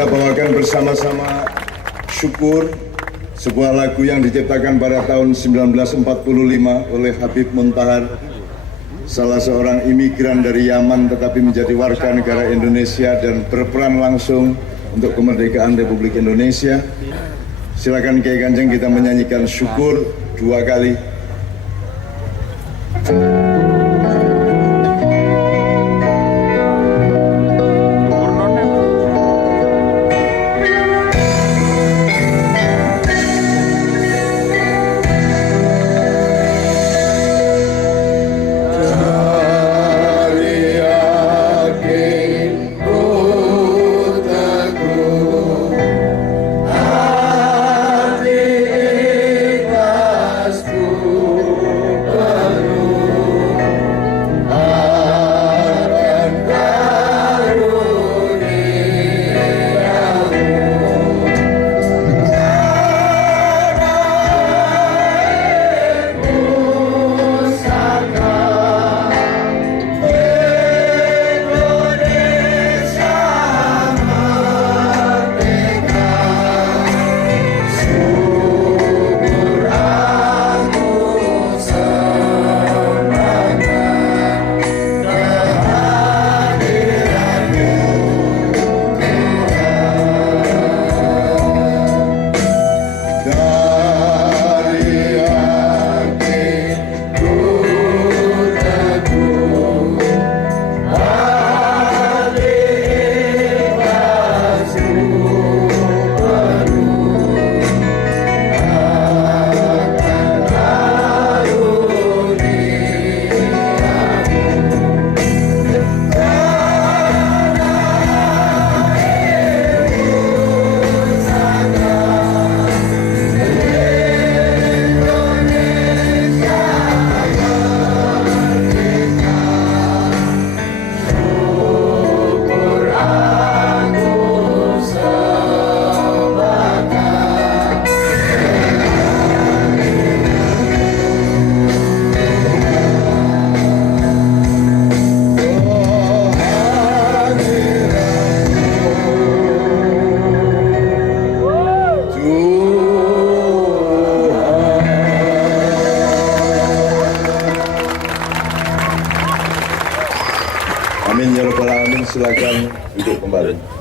kita bawakan bersama-sama Syukur, sebuah lagu yang diciptakan pada tahun 1945 oleh Habib Muntahar, salah seorang imigran dari Yaman tetapi menjadi warga negara Indonesia dan berperan langsung untuk kemerdekaan Republik Indonesia. Silakan Kiai Kanjeng kita menyanyikan Syukur 2 kali. Amin ya rabbal alamin. Silakan duduk kembali.